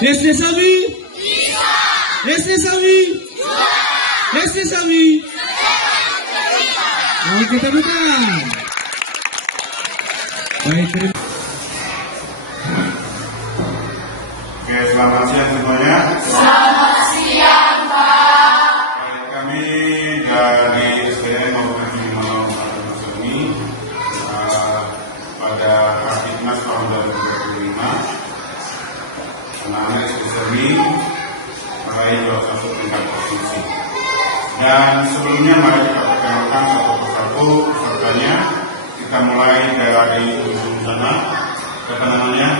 SD Sami? SD Sami? SD Sami? Baik, kita buka. Baik, terima. Oke, selamat siang semuanya. Selamat siang, Pak. Baik, kami dari SDN maupun Minimal Seni pada Hakimnas tahun 2025 anak-anak SD Seni meraih juara satu tingkat provinsi. Dan sebelumnya mari kita perkenalkan satu persatu pesertanya. Kita mulai dari ujung sana. Siapa namanya?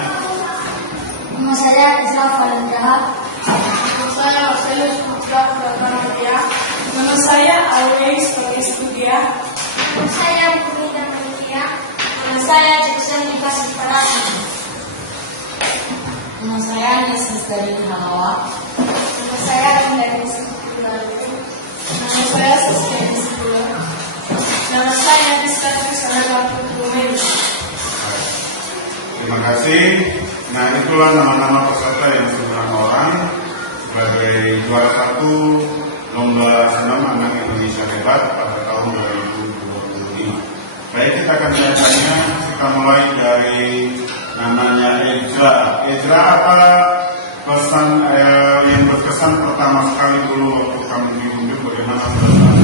Nama saya Isra Falendra. Nama saya Marcelus Putra Pranadia. Nama saya Always Pangestudia. Nama saya Bumi Damalia. Nama saya Jackson Dikasih Parasi. Nama saya Nesis dari Hawa. Nama saya Rendani Sikulan. Nama saya Saskia Sikulan. Nama saya Diska Trisana Putumen. Terima kasih. Nah, itulah nama-nama peserta yang 9 orang sebagai juara satu lomba senam anak Indonesia hebat pada tahun 2025. Baik, kita akan tanya. Kita mulai dari namanya Ezra. Ezra, apa pesan yang berkesan pertama sekali dulu waktu kamu diunjuk, bagaimana perasaan?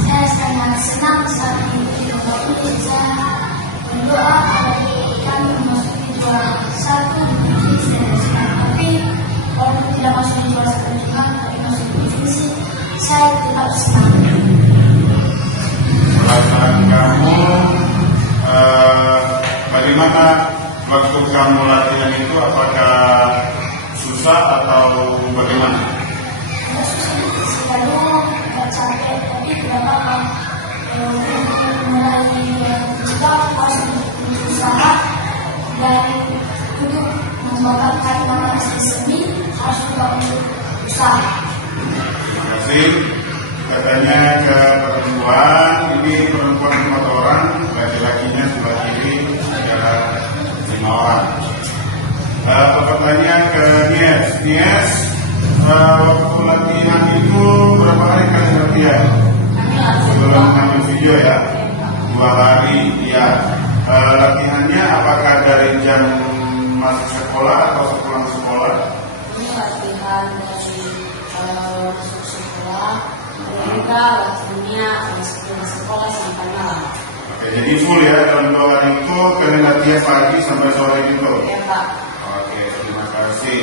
Saya sangat senang saat ini waktu bisa berdoa bagi kami memasuki juara satu di provinsi. Tapi walaupun tidak masuk di juara satu juga, tapi masuk di provinsi, saya tetap senang. Perasaan kamu bagaimana waktu kamu latihan itu, apakah susah atau bagaimana? Tidak susah, sebenarnya tidak capek, tapi tidak apa-apa. Mulai juga harus berusaha dan untuk membanggakan nama asli seni harus juga untuk usaha. Terima kasih. Katanya ke perempuan, ini perempuan 4 orang, laki-lakinya sebelah kiri adalah 5 orang. Pertanyaan ke Nies, waktu latihan itu berapa hari kalian latihan? Sebelum ngambil video ya, 2 hari ya. Latihannya apakah dari jam masuk sekolah atau sepulang sekolah? Ini latihan dari masuk sekolah, kita latihannya sebelum sekolah sampai malam. Oke, jadi full ya, dalam 2 hari itu kalian latihan pagi sampai sore gitu? Ya Pak. Oke, terima kasih.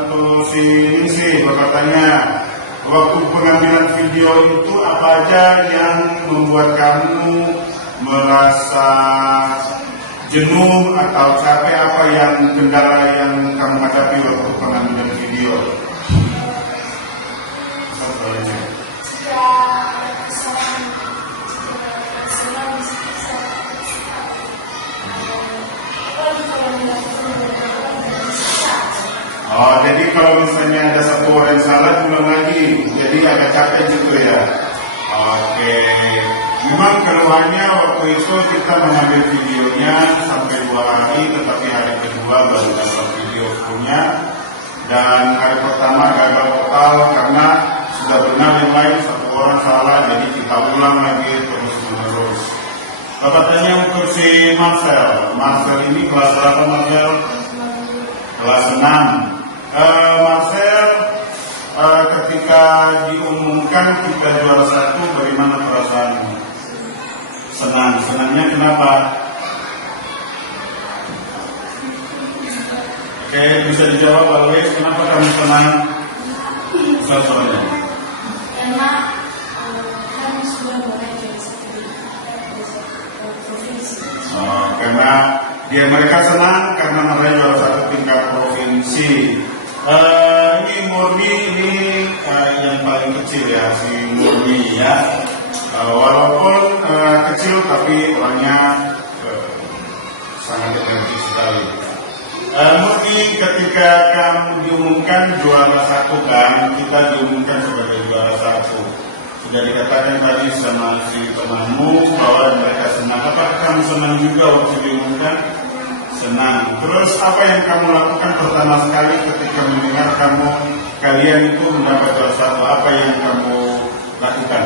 Untuk si Ningsih berkatanya, waktu pengambilan video itu apa aja yang membuat kamu merasa jenuh atau capek, apa yang kendala yang kamu hadapi waktu pengambilan video? Oh, jadi kalau misalnya ada satu orang salah, ulang lagi, jadi agak capek gitu ya. Oke, memang keluhannya waktu itu kita mengambil videonya sampai 2 hari, tetapi hari kedua baru dapat video punya. Dan hari pertama gagal total karena sudah benar yang lain, satu orang salah, jadi kita ulang lagi terus menerus. Bapak tanya untuk si Marcel ini kelas berapa Marcel? Kelas 6. Marcel, ketika diumumkan kita juara satu, bagaimana perasaanmu? Senang. Senangnya kenapa? Oke, bisa dijawab Always, kenapa kamu senang? Soalnya. Karena kami sudah mulai dari satu provinsi. Karena mereka senang karena meraih juara satu tingkat provinsi. Ini Murni, ini yang paling kecil ya, si Murni ya. Walaupun kecil tapi orangnya sangat energi sekali. Murni, ketika kamu diumumkan juara satu kan, kita diumumkan sebagai juara satu. Sudah dikatakan tadi sama si temanmu bahwa mereka senang. Apakah kamu senang juga waktu diumumkan? senang. Terus apa yang kamu lakukan pertama sekali ketika mendengar kalian itu mendapat juara satu? Apa yang kamu lakukan?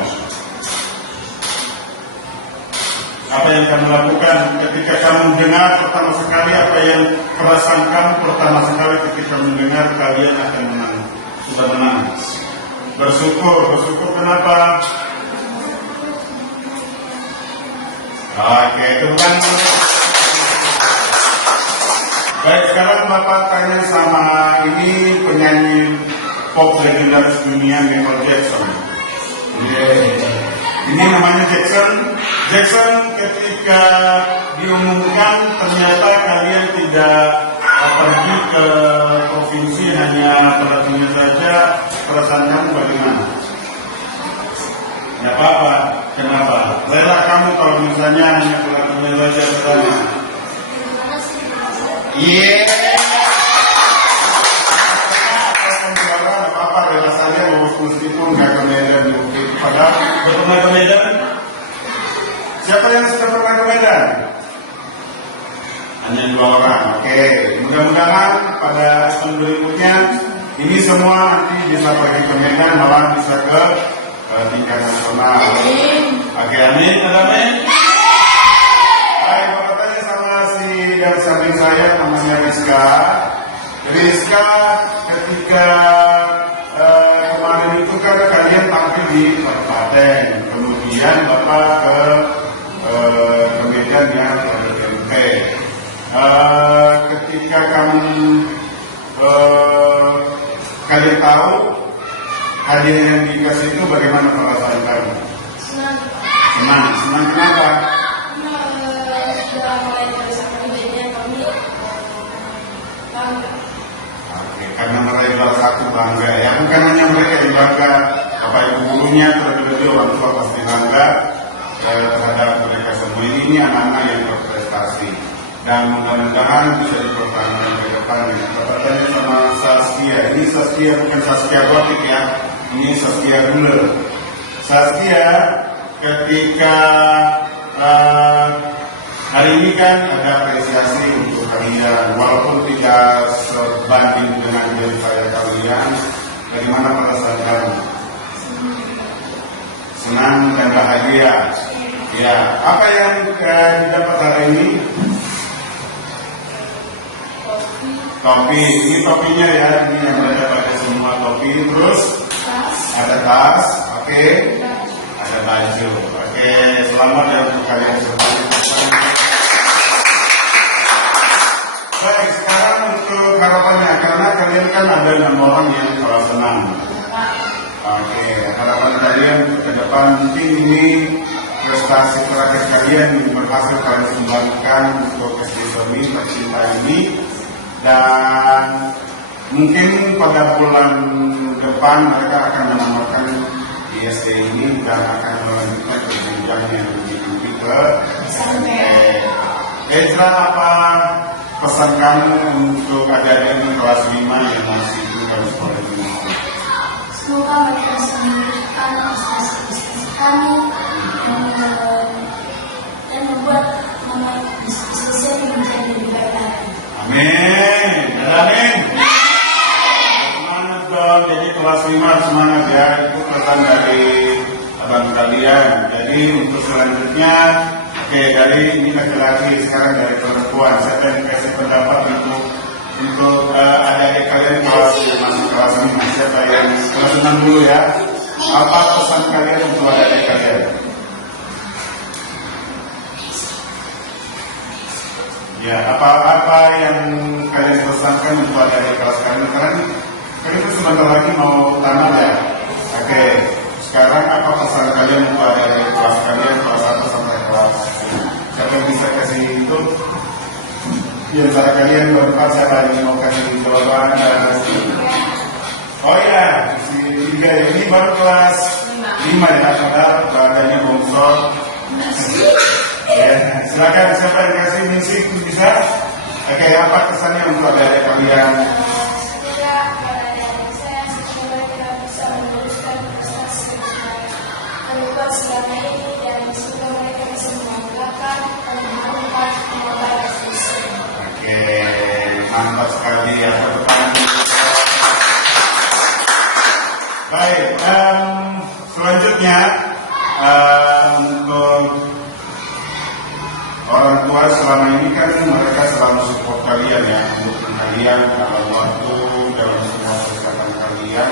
Apa yang kamu lakukan ketika kamu dengar pertama sekali? Apa yang perasaan kamu pertama sekali ketika mendengar kalian akan menang? Sudah menang. Bersyukur. Bersyukur kenapa? Oke, itu kan. Baik, sekarang Bapak tanya sama ini penyanyi pop legendaris dunia Michael Jackson. Ini namanya Jackson. Jackson ketika diumumkan ternyata kalian tidak pergi ke provinsi, hanya pelatihnya saja. Perasaan kamu bagaimana? Ya apa-apa. Kenapa? Rela kamu kalau misalnya hanya pelatihnya saja ke sana? Iya. Apa rela saja meskipun nggak ke Medan. Padahal pernah ke Medan. Siapa yang sudah pernah ke Medan? Hanya 2 orang. Oke. Mudah-mudahan pada tahun berikutnya ini semua nanti bisa pergi ke Medan, malah bisa ke tingkat nasional. Oke, amin. Ada amin. Baik, Bapak tanya sama si dari samping saya, namanya Rizka. Rizka, ketika kemarin itu kan kalian tampil di Kabupaten, kemudian Bapak ke Medan yang SMP. Ketika kalian tahu hadiah yang dikasih itu, bagaimana perasaan kamu? Senang kenapa? Sudah mulai bersama idenya kami bangga. Oke, karena meraih juara satu bangga ya, bukan hanya mereka yang bangga, Bapak Ibu gurunya, terlebih orang tua pasti bangga terhadap mereka semua. Ini anak-anak yang berprestasi dan mudah-mudahan bisa dipertahankan ke depannya. Bapak tanya sama Saskia, ini Saskia bukan Saskia Gotik ya, ini Saskia Gula. Saskia, ketika hari ini kan ada apresiasi untuk kalian, walaupun tidak sebanding dengan diri saya kalian, bagaimana perasaan kamu? Senang dan bahagia. Ya, apa yang didapat hari ini? Topi. Ini topinya ya, ini yang berada pada semua topi. Terus ada tas, oke. Ada baju, oke. Selamat ya untuk kalian semua. Baik, sekarang untuk harapannya, karena kalian kan ada 6 orang yang kalah senang. Oke, harapan kalian ke depan mungkin ini prestasi terakhir kalian yang berhasil kalian sumbangkan untuk SD Semi tercinta ini, dan mungkin pada bulan depan mereka akan menamatkan di SD ini dan akan melanjutkan ke jenjang yang lebih tinggi ke SMP. Ezra, apa pesan kamu untuk adik-adik kelas 5 yang masih tinggal di sekolah ini? Semoga mereka bisa menunjukkan prestasi kami dan membuat nama bisnis menjadi lebih baik lagi. Amin. Amin. Semangat dong. Jadi kelas 5 semangat ya. Itu pesan dari abang kalian. Jadi untuk selanjutnya, oke, dari ini laki-laki, sekarang dari perempuan. Saya akan kasih pendapat untuk adik-adik kalian kelas yang masih kelas 5. Siapa yang kelas 6 dulu ya? Apa pesan kalian untuk adik-adik kalian? Ya, apa yang kalian pesankan untuk adik-adik kelas kalian? Karena kalian itu sebentar lagi mau tamat ya. Oke, sekarang apa pesan kalian untuk adik-adik kelas kalian kelas 1 sampai kelas 5? Siapa yang bisa kasih itu? Di antara kalian berempat, siapa yang mau kasih jawaban? Oh ya, si 3 ini baru kelas 5 ya, padahal badannya bongsor. Ya, silakan siapa yang kasih musik bisa? Oke, apa kesannya untuk adik-adik kalian? Saya adik-adik saya semoga kita bisa meneruskan prestasi yang dilakukan selama ini dan semoga mereka bisa membanggakan dan mengharumkan nama baik Indonesia. Oke, Mantap sekali ya, tepuk tangan. Baik, selanjutnya untuk orang tua selama ini kan mereka selalu support kalian ya, mendukung kalian dalam waktu, dalam semua persiapan kalian.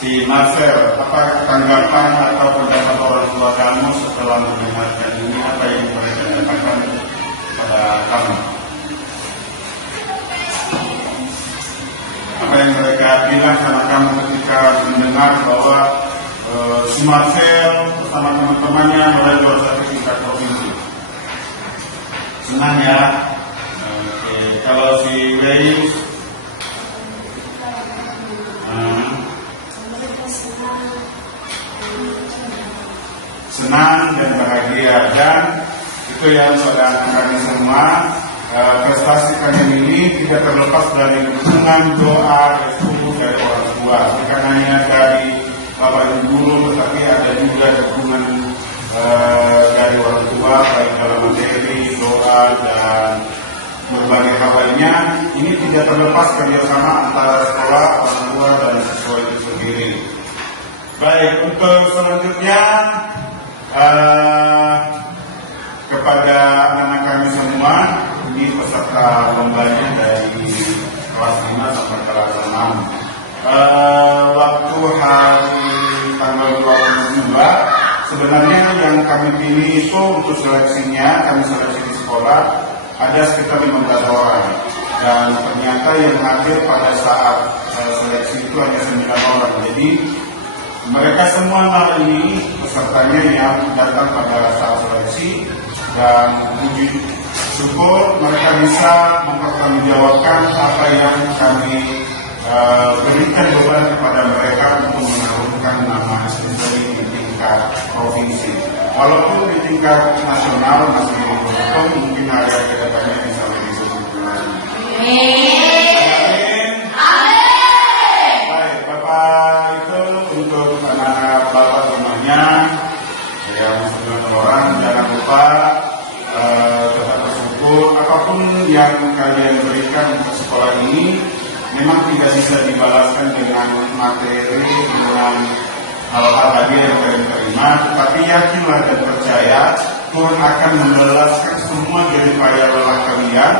Si Marcel, apa tanggapan atau pendapat orang tua kamu setelah mendengarkan ini? Apa yang mereka katakan pada kamu? Apa yang mereka bilang sama kamu ketika mendengar bahwa si Marcel bersama teman-temannya meraih juara satu tingkat provinsi? Senang ya? Oke. Kalau si Reis? Senang dan bahagia, dan itu yang saudara kami semua, prestasi kami ini tidak terlepas dari dukungan doa restu dari orang tua, bukan hanya dari bapak ibu guru, tetapi ada juga dukungan dari orang tua baik dalam materi, doa dan berbagai hal lainnya. Ini tidak terlepas kerjasama antara sekolah, orang tua dan siswa itu sendiri. Baik, untuk selanjutnya kepada anak kami semua, ini peserta lombanya dari kelas 5 sampai kelas 6. Waktu hari tanggal 22, sebenarnya yang kami pilih itu untuk seleksinya, kami seleksi di sekolah, ada sekitar 15 orang. Dan ternyata yang hadir pada saat seleksi itu hanya 9 orang. Jadi mereka semua hari ini pesertanya yang datang pada saat seleksi, dan puji syukur mereka bisa mempertanggungjawabkan apa yang kami berikan beban kepada mereka untuk menurunkan nama SDSW di tingkat provinsi. Walaupun di tingkat nasional masih beruntung, mungkin ada kedepannya bisa lebih beruntung lagi. Baik, Bapak itu untuk anak-anak Bapak rumahnya yang 9 orang, jangan lupa tetap bersyukur. Apapun yang kalian berikan untuk sekolah ini memang tidak bisa dibalaskan dengan materi, dengan hal-hal hadiah yang kalian terima, tapi yakinlah dan percaya Tuhan akan membalaskan semua jerih payah lelah kalian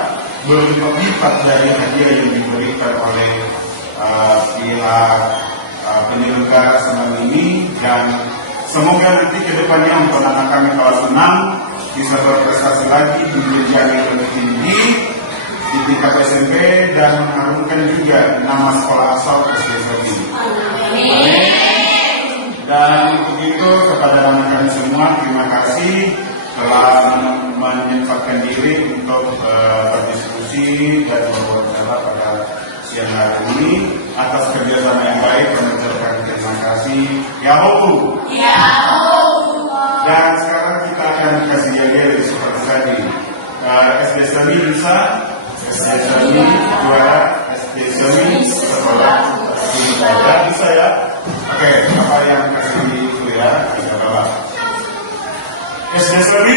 berlipat-lipat dari hadiah yang diberikan oleh pihak penyelenggara senam ini. Dan semoga nanti ke depannya untuk anak kami kelas 6 bisa berprestasi lagi di jenjang yang lebih tinggi di tingkat SMP dan mengharumkan juga nama sekolah asal SDSW. Dan untuk itu kepada anak kami semua, terima kasih telah menyempatkan diri untuk berdiskusi dan berbicara pada siang hari ini. Atas kerjasama yang baik, kami ucapkan terima kasih. Ya Allah. Dan sekarang kita akan kasih hadiah seperti tadi. SDSW bisa, SDSW juara, SDSW sekolah, bisa ya. Oke, apa yang kasih itu ya? Kita bawa. SDSW